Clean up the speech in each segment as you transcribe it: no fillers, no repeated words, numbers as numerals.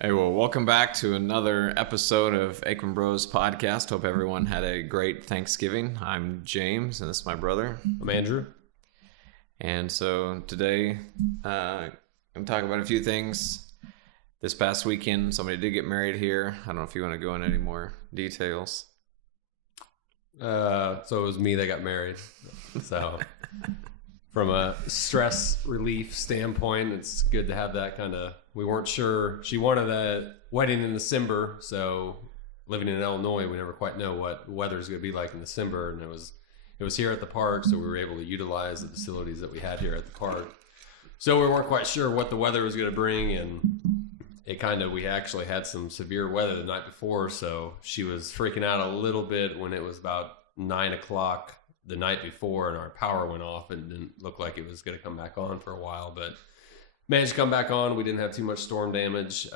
Hey, well, welcome back to another episode of Aikman Bros podcast. Hope everyone had a great Thanksgiving. I'm James, and this is my brother. I'm Andrew. And so today, I'm talking about a few things. This past weekend, somebody did get married here. I don't know if you want to go into any more details. So it was me that got married. So from a stress relief standpoint, it's good to have that kind of, we weren't sure. She wanted a wedding in December. So living in Illinois, we never quite know what weather is going to be like in December. And it was here at the park. So we were able to utilize the facilities that we had here at the park. So we weren't quite sure what the weather was going to bring. And we actually had some severe weather the night before. So she was freaking out a little bit when it was about 9 o'clock the night before and our power went off and didn't look like it was going to come back on for a while, but managed to come back on. We didn't have too much storm damage.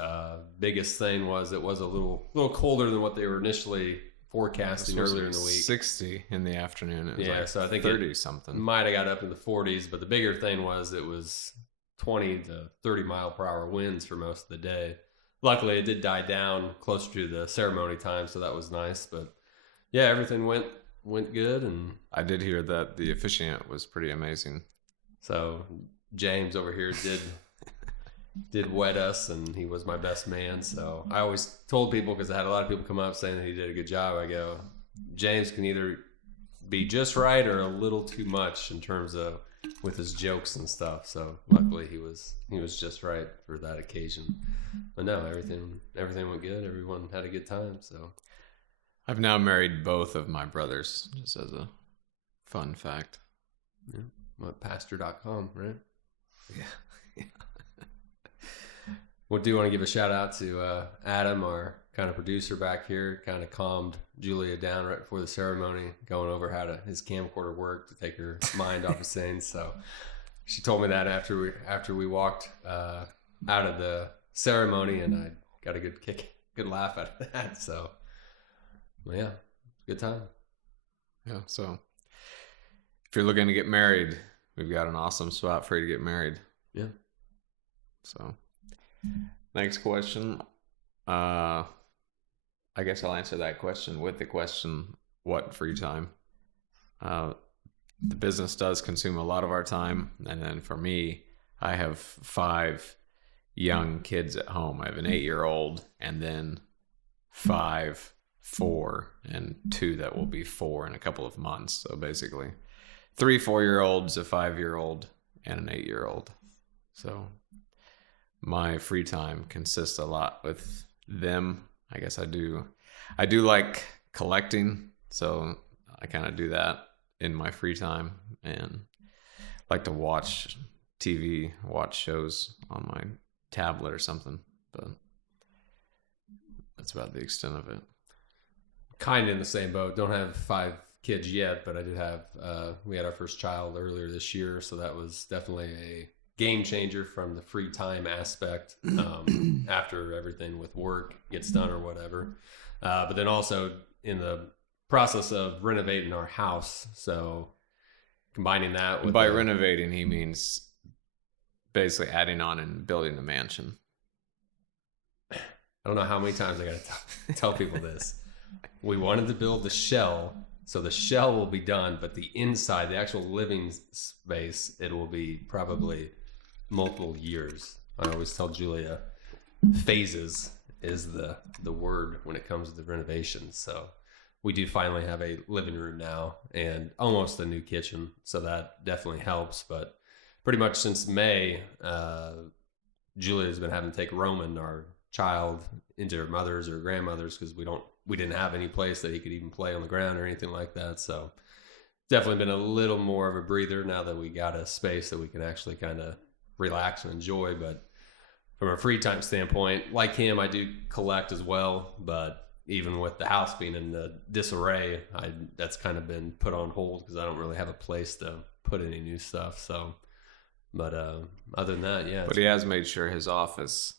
Biggest thing was it was a little colder than what they were initially forecasting earlier in the week. 60 in the afternoon. It was So I think 30 something. Might have got up in the 40s, but the bigger thing was it was 20 to 30 mile per hour winds for most of the day. Luckily, it did die down closer to the ceremony time, so that was nice. But yeah, everything went good, and I did hear that the officiant was pretty amazing. So James over here did wed us, and he was my best man. So I always told people, because I had a lot of people come up saying that he did a good job, I go, James can either be just right or a little too much in terms of with his jokes and stuff. So luckily he was just right for that occasion. But no, everything went good. Everyone had a good time. So I've now married both of my brothers, just as a fun fact. yeah. What, pastor.com, right? Yeah. Well, do you want to give a shout out to Adam, our kind of producer back here, kind of calmed Julia down right before the ceremony, going over how his camcorder worked to take her mind off of things. So she told me that after we walked out of the ceremony, and I got a good laugh out of that. So, well, yeah, good time. Yeah. So if you're looking to get married, we've got an awesome spot for you to get married. Yeah. So next question. I guess I'll answer that question with the question, what free time? The business does consume a lot of our time. And then for me, I have 5 young kids at home. I have an 8-year-old and then 5, 4, and 2 that will be 4 in a couple of months. So basically 3 4-year-olds, a 5-year-old, and an 8-year-old. So my free time consists a lot with them. I guess I do like collecting, so I kind of do that in my free time, and like to watch TV, watch shows on my tablet or something, but that's about the extent of it. Kind of in the same boat. Don't have 5 kids yet, but I did have, we had our first child earlier this year, so that was definitely a game changer from the free time aspect after everything with work gets done or whatever. But then also in the process of renovating our house, so combining that with... By renovating, he means basically adding on and building a mansion. I don't know how many times I got to tell people this. We wanted to build the shell, so the shell will be done, but the inside, the actual living space, it will be probably multiple years. I always tell Julia, phases is the word when it comes to the renovations. So we do finally have a living room now and almost a new kitchen, so that definitely helps. But pretty much since May, Julia has been having to take Roman, our child, into her mother's or grandmother's, because we didn't have any place that he could even play on the ground or anything like that. So definitely been a little more of a breather now that we got a space that we can actually kind of relax and enjoy. But from a free time standpoint, like him, I do collect as well, but even with the house being in the disarray, that's kind of been put on hold because I don't really have a place to put any new stuff. So, but other than that, yeah. But he has made sure his office,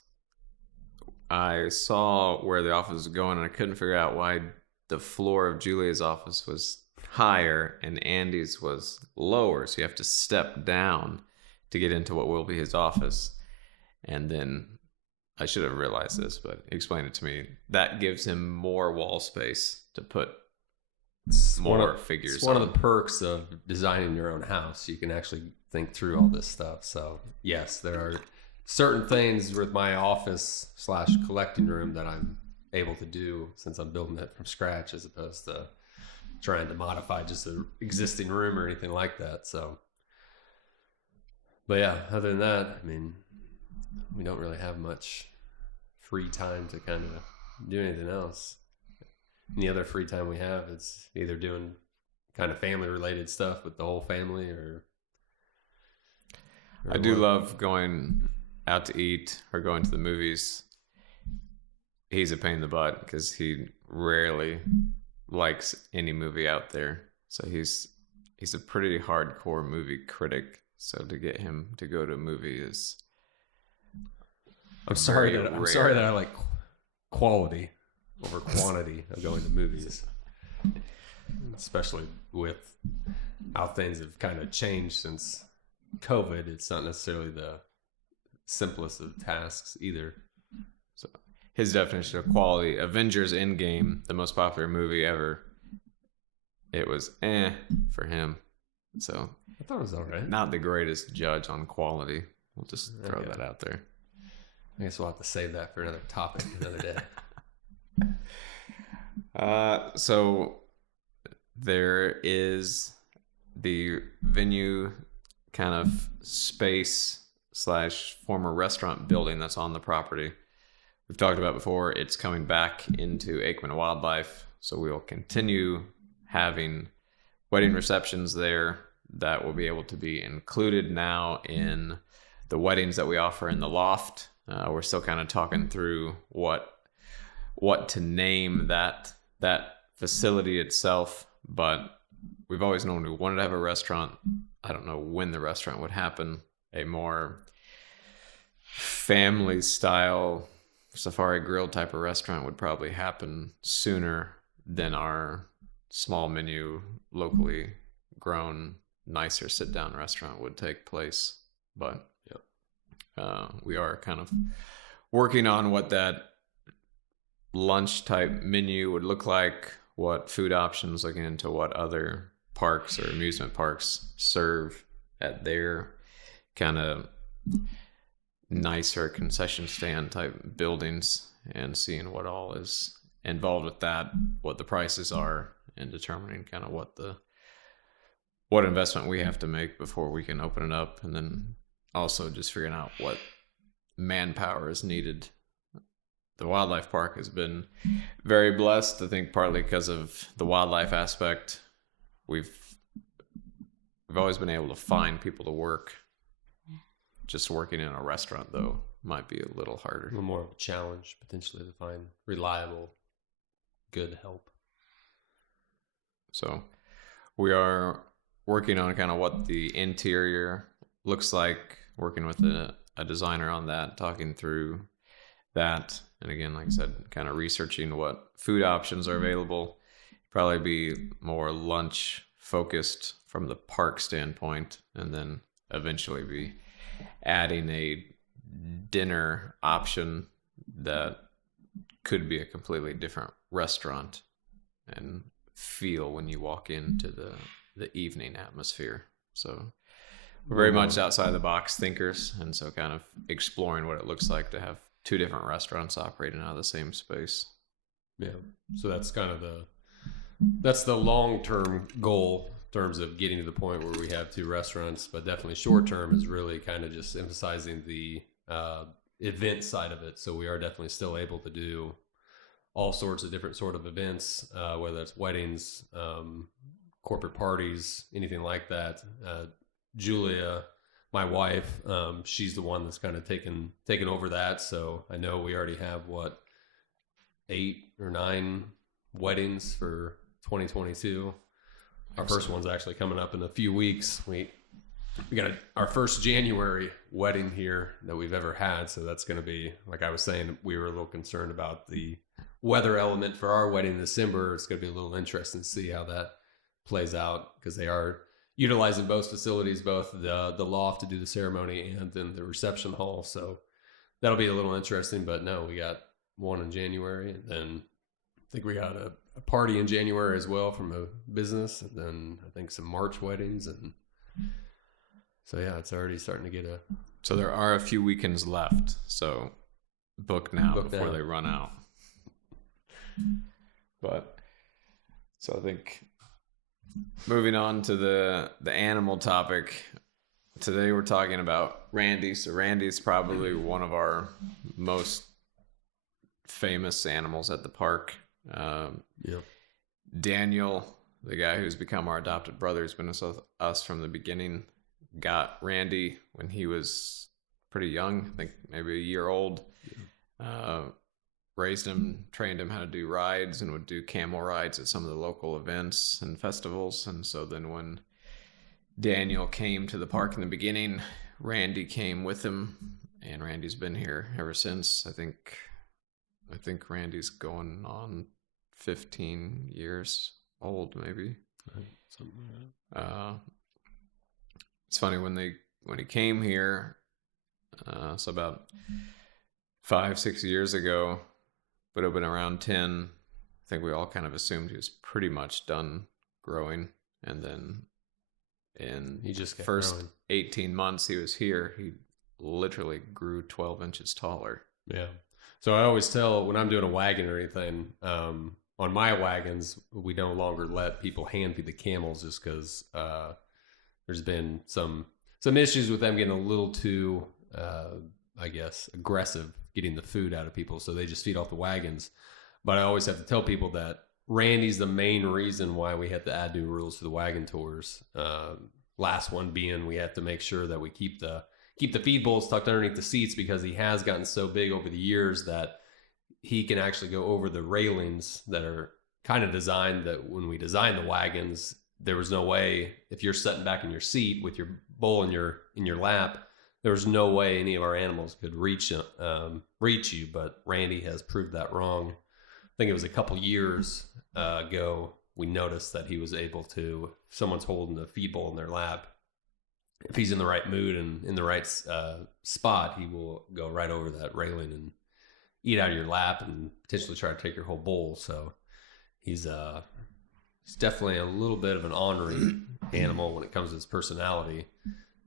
I saw where the office was going, and I couldn't figure out why the floor of Julia's office was higher and Andy's was lower. So you have to step down to get into what will be his office. And then I should have realized this, but he explained it to me. That gives him more wall space to put more figures. It's one of the perks of designing your own house. You can actually think through all this stuff. So yes, there are certain things with my office / collecting room that I'm able to do since I'm building it from scratch, as opposed to trying to modify just an existing room or anything like that. So, but yeah, other than that, I mean, we don't really have much free time to kind of do anything else. Any other free time we have, it's either doing kind of family related stuff with the whole family or I do love going out to eat or going to the movies. He's a pain in the butt because he rarely likes any movie out there. So he's a pretty hardcore movie critic. So to get him to go to a movie is I'm sorry that I like quality over quantity of going to movies, especially with how things have kind of changed since COVID. It's not necessarily the simplest of tasks either. So his definition of quality: Avengers Endgame, the most popular movie ever. It was for him. So I thought it was all right. Not the greatest judge on quality. We'll just throw that out there. I guess we'll have to save that for another topic another day. So there is the venue kind of space / former restaurant building that's on the property. We've talked about before, it's coming back into Aikman Wildlife. So we will continue having wedding receptions there that will be able to be included now in the weddings that we offer in the loft. We're still kind of talking through what to name that facility itself, but we've always known we wanted to have a restaurant. I don't know when the restaurant would happen. A more family style safari grill type of restaurant would probably happen sooner than our small menu, locally grown, nicer sit down restaurant would take place. But we are kind of working on what that lunch type menu would look like, what food options, looking into what other parks or amusement parks serve at their kind of nicer concession stand type buildings, and seeing what all is involved with that, what the prices are, and determining kind of what investment we have to make before we can open it up, and then also just figuring out what manpower is needed. The wildlife park has been very blessed, I think partly because of the wildlife aspect. We've always been able to find people to work. Just working in a restaurant, though, might be a little harder. A little more of a challenge, potentially, to find reliable, good help. So we are working on kind of what the interior looks like, working with a designer on that, talking through that. And again, like I said, kind of researching what food options are available. Probably be more lunch focused from the park standpoint, and then eventually be adding a dinner option that could be a completely different restaurant and feel when you walk into the evening atmosphere. So we're very much outside the box thinkers, and so kind of exploring what it looks like to have two different restaurants operating out of the same space. Yeah. So that's kind of the long-term goal in terms of getting to the point where we have two restaurants, but definitely short-term is really kind of just emphasizing the event side of it. So we are definitely still able to do all sorts of different sort of events, whether it's weddings, corporate parties, anything like that. Julia, my wife, she's the one that's kind of taken over that. So I know we already have 8 or 9 weddings for 2022. Our first one's actually coming up in a few weeks. We got our first January wedding here that we've ever had. So that's going to be, like I was saying, we were a little concerned about the weather element for our wedding in December. It's going to be a little interesting to see how that plays out, because they are utilizing both facilities, both the loft to do the ceremony and then the reception hall. So that'll be a little interesting. But no, we got one in January, and then I think we got a party in January as well from a business, and then I think some March weddings, and so yeah, it's already starting to get a. So there are a few weekends left. So book now before they run out. But so I think moving on to the animal topic. Today we're talking about Randy. So Randy's probably one of our most famous animals at the park. Daniel, the guy who's become our adopted brother, has been with us from the beginning, got Randy when he was pretty young, I think maybe a year old. Raised him, trained him how to do rides, and would do camel rides at some of the local events and festivals. And so then when Daniel came to the park in the beginning, Randy came with him, and Randy's been here ever since. I think Randy's going on 15 years old, maybe. Something like that. It's funny when he came here, so about 5-6 years ago, would have been around 10. I think we all kind of assumed he was pretty much done growing, and then in he just first growing. 18 months he was here, he literally grew 12 inches taller. Yeah. So I always tell when I'm doing a wagon or anything, on my wagons, we no longer let people hand feed the camels just because there's been some issues with them getting a little too, I guess, aggressive getting the food out of people. So they just feed off the wagons. But I always have to tell people that Randy's the main reason why we have to add new rules to the wagon tours. Last one being we have to make sure that we keep the feed bowls tucked underneath the seats, because he has gotten so big over the years that he can actually go over the railings that are kind of designed that when we designed the wagons, there was no way, if you're sitting back in your seat with your bowl in your lap, there was no way any of our animals could reach you. But Randy has proved that wrong. I think it was a couple years ago we noticed that he was able to, if someone's holding a feed bowl in their lap, if he's in the right mood and in the right spot, he will go right over that railing and eat out of your lap and potentially try to take your whole bowl. So he's definitely a little bit of an ornery animal when it comes to his personality.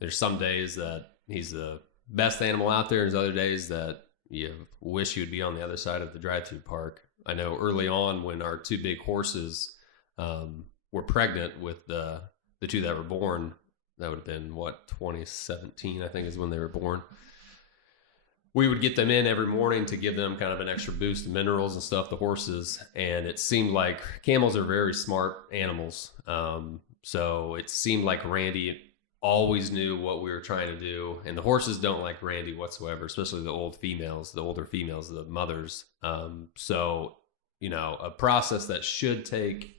There's some days that he's the best animal out there. There's other days that you wish he would be on the other side of the drive-through park. I know early on when our two big horses were pregnant with the two that were born, that would have been 2017, I think, is when they were born. We would get them in every morning to give them kind of an extra boost of minerals and stuff, the horses. And it seemed like camels are very smart animals. So it seemed like Randy always knew what we were trying to do. And the horses don't like Randy whatsoever, especially the older females, the mothers. So, a process that should take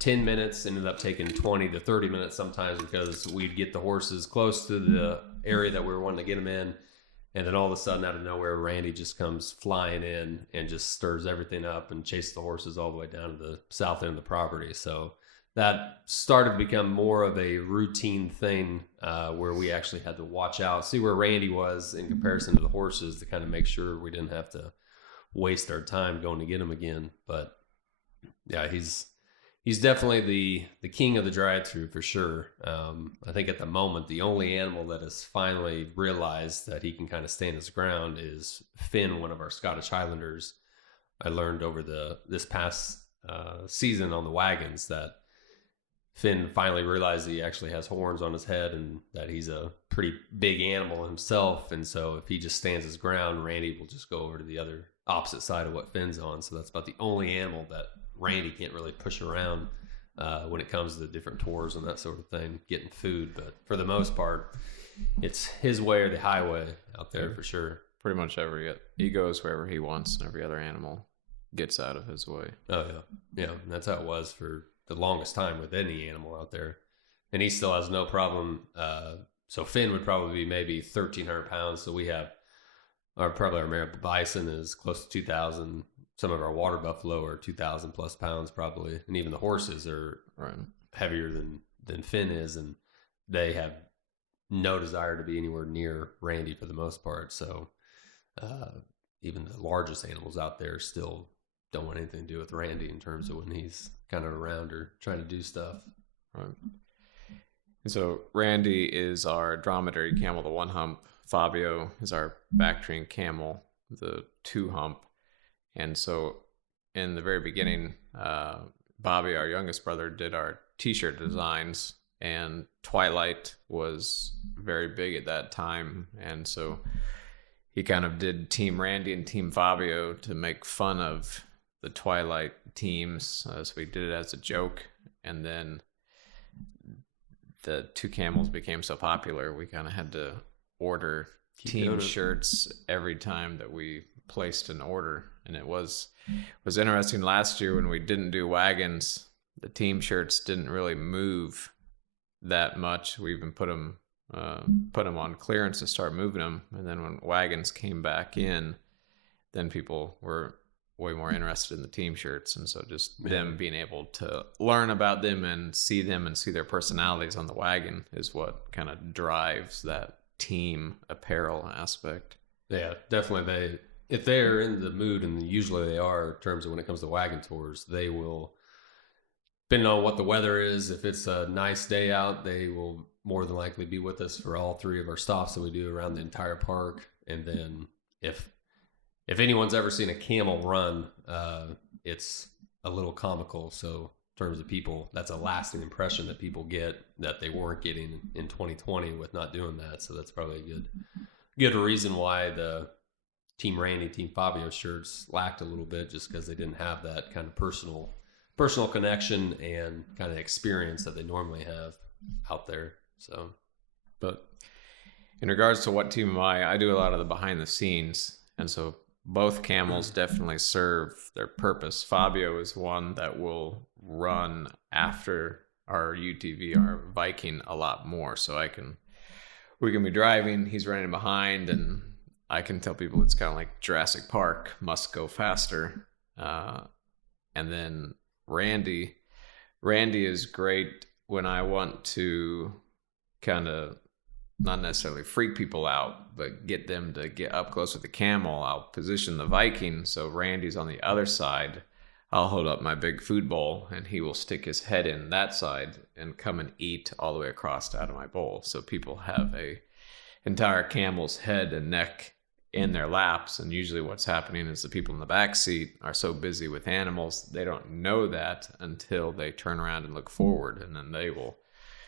10 minutes ended up taking 20 to 30 minutes sometimes, because we'd get the horses close to the area that we were wanting to get them in. And then all of a sudden, out of nowhere, Randy just comes flying in and just stirs everything up and chases the horses all the way down to the south end of the property. So that started to become more of a routine thing where we actually had to watch out, see where Randy was in comparison to the horses to kind of make sure we didn't have to waste our time going to get him again. But yeah, he's definitely the king of the drive-through for sure. I think at the moment, the only animal that has finally realized that he can kind of stand his ground is Finn, one of our Scottish Highlanders. I learned over this past season on the wagons that Finn finally realized he actually has horns on his head and that he's a pretty big animal himself. And so if he just stands his ground, Randy will just go over to the other opposite side of what Finn's on. So that's about the only animal that Randy can't really push around when it comes to different tours and that sort of thing, getting food. But for the most part, it's his way or the highway out there for sure. Pretty much he goes wherever he wants, and every other animal gets out of his way. Oh yeah. And that's how it was for the longest time with any animal out there. And he still has no problem. So Finn would probably be maybe 1,300 pounds. So we have our American bison is close to 2,000. Some of our water buffalo are 2,000 plus pounds probably. And even the horses are heavier than Finn is. And they have no desire to be anywhere near Randy for the most part. So even the largest animals out there still don't want anything to do with Randy in terms of when he's kind of around or trying to do stuff. Right. And so Randy is our dromedary camel, the 1 hump. Fabio is our Bactrian camel, the 2 hump. And so in the very beginning, Bobby, our youngest brother, did our t-shirt designs, and Twilight was very big at that time. And so he kind of did Team Randy and Team Fabio to make fun of the Twilight teams. So we did it as a joke. And then the 2 camels became so popular, we kind of had to order team shirts every time that we placed an order. And it was interesting last year when we didn't do wagons, the team shirts didn't really move that much. We even put them on clearance to start moving them. And then when wagons came back in, then people were way more interested in the team shirts. And so just them being able to learn about them and see their personalities on the wagon is what kind of drives that team apparel aspect. Yeah, definitely. If they're in the mood, and usually they are in terms of when it comes to wagon tours, they will, depending on what the weather is, if it's a nice day out, they will more than likely be with us for all 3 of our stops that we do around the entire park. And then if anyone's ever seen a camel run, it's a little comical. So in terms of people, that's a lasting impression that people get that they weren't getting in 2020 with not doing that. So that's probably a good reason why the Team Randy, Team Fabio shirts lacked a little bit, just because they didn't have that kind of personal connection and kind of experience that they normally have out there. So, but in regards to what team am I do a lot of the behind the scenes, and so both camels definitely serve their purpose. Fabio is one that will run after our UTV, our Viking, a lot more. So we can be driving, he's running behind, and I can tell people it's kind of like Jurassic Park, must go faster. And then Randy is great when I want to kind of not necessarily freak people out, but get them to get up close with the camel. I'll position the Viking so Randy's on the other side. I'll hold up my big food bowl, and he will stick his head in that side and come and eat all the way across out of my bowl. So people have a entire camel's head and neck in their laps, and usually what's happening is the people in the back seat are so busy with animals, they don't know that until they turn around and look forward, and then they will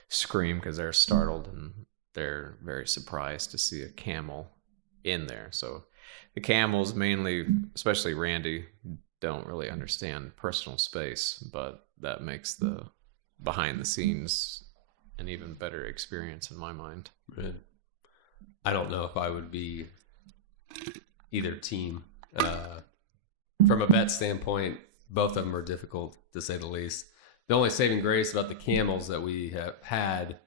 scream because they're startled and they're very surprised to see a camel in there. So the camels mainly, especially Randy, don't really understand personal space, but that makes the behind the scenes an even better experience in my mind. Right. I don't know if I would be either team. From a vet standpoint, both of them are difficult, to say the least. The only saving grace about the camels that we have had,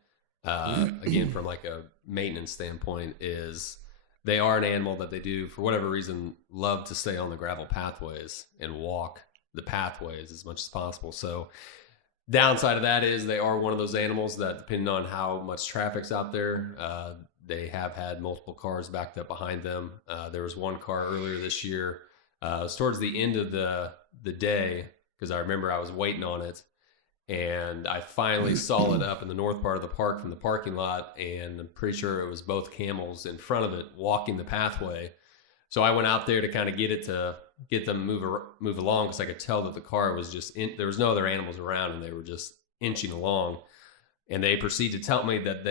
again, from like a maintenance standpoint, is they are an animal that they do, for whatever reason, love to stay on the gravel pathways and walk the pathways as much as possible. So downside of that is they are one of those animals that, depending on how much traffic's out there, they have had multiple cars backed up behind them. There was one car earlier this year. It was towards the end of the day, because I remember I was waiting on it, and I finally saw it up in the north part of the park from the parking lot, and I'm pretty sure it was both camels in front of it walking the pathway. So I went out there to kind of get them move along, because I could tell that the car was just there was no other animals around, and they were just inching along. And they proceeded to tell me that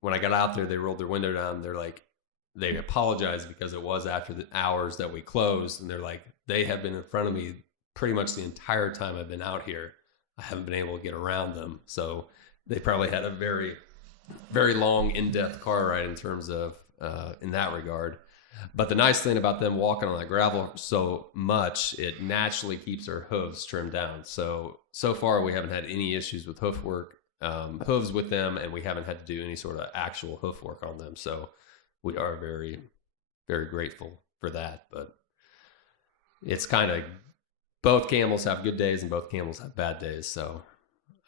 when I got out there, they rolled their window down. They're like, they apologized because it was after the hours that we closed. And they're like, they have been in front of me pretty much the entire time I've been out here. I haven't been able to get around them. So they probably had a very, very long, in-depth car ride in terms of, in that regard. But the nice thing about them walking on that gravel so much, it naturally keeps their hooves trimmed down. So far we haven't had any issues with hooves with them, and we haven't had to do any sort of actual hoof work on them. So we are very, very grateful for that. But it's kind of, both camels have good days and both camels have bad days. So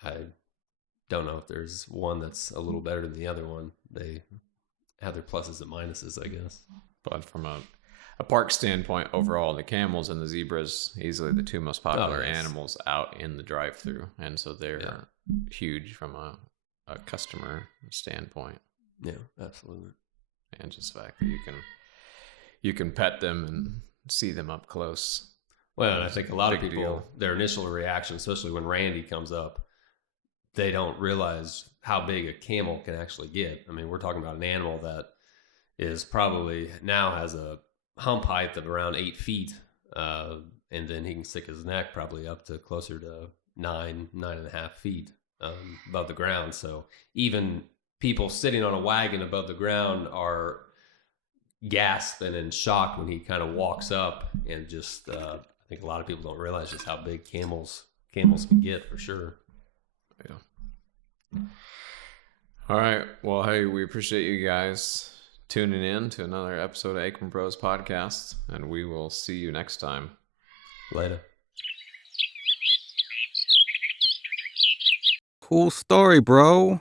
I don't know if there's one that's a little better than the other one. They have their pluses and minuses, I guess. But from a a park standpoint, overall, the camels and the zebras, easily the two most popular yes. animals out in the drive-through, and so they're huge from a customer standpoint. Yeah, absolutely. And just the fact that you can pet them and see them up close. Well, and I think a lot of Big people, deal. their initial reaction, especially when Randy comes up, they don't realize how big a camel can actually get. I mean, we're talking about an animal that is probably now has a hump height of around 8 feet. And then he can stick his neck probably up to closer to 9.5 feet above the ground. So even people sitting on a wagon above the ground are gasped and in shock when he kind of walks up, and just I think a lot of people don't realize just how big camels can get, for sure. Yeah. All right. Well, hey, we appreciate you guys tuning in to another episode of Aikman Bros Podcast, and we will see you next time. Later. Cool story, bro.